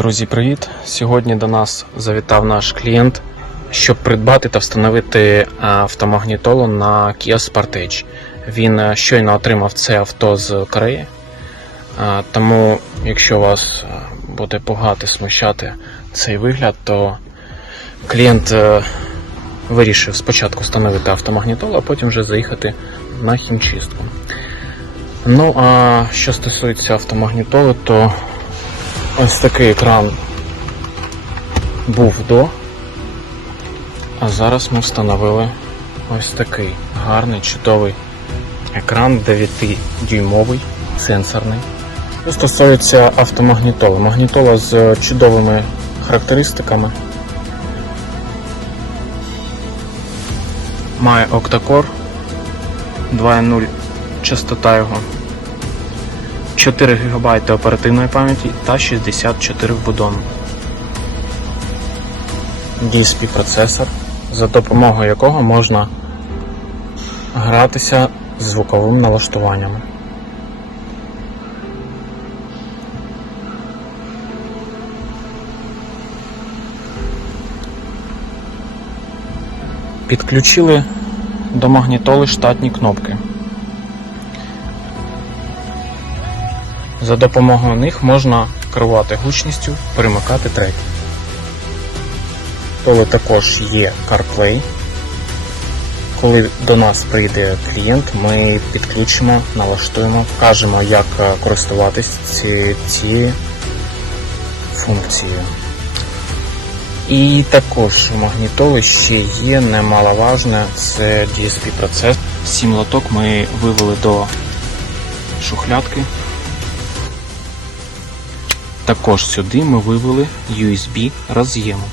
Друзі, привіт! Сьогодні до нас завітав наш клієнт, щоб придбати та встановити а, автомагнітолу на Kia Sportage. Він е, щойно отримав це авто з Кореї. Тому, якщо вас е, буде пугати, смущати цей вигляд, то клієнт е, вирішив спочатку встановити автомагнітолу, а потім вже заїхати на хімчистку. Ну а що стосується автомагнітоли, то Ось такий екран був до. А зараз ми встановили ось такий гарний, чудовий екран 9-дюймовий, сенсорний. Що стосується автомагнітоли. Магнітола з чудовими характеристиками. Має октакор 2.0 частота його. 4 ГБ оперативної пам'яті та 64 вбудону. DSP процесор, за допомогою якого можна гратися з звуковим налаштуванням. Підключили до магнітоли штатні кнопки. За допомогою них можна керувати гучністю, перемикати треки. Коли також є CarPlay. Коли до нас прийде клієнт, ми підключимо, налаштуємо, вкажемо, як е, користуватись ці- цією функцією. І також у магнітоли ще є немаловажне, це DSP процес. Сім лоток ми вивели до шухлядки. Також сюди ми вивели USB роз'єму.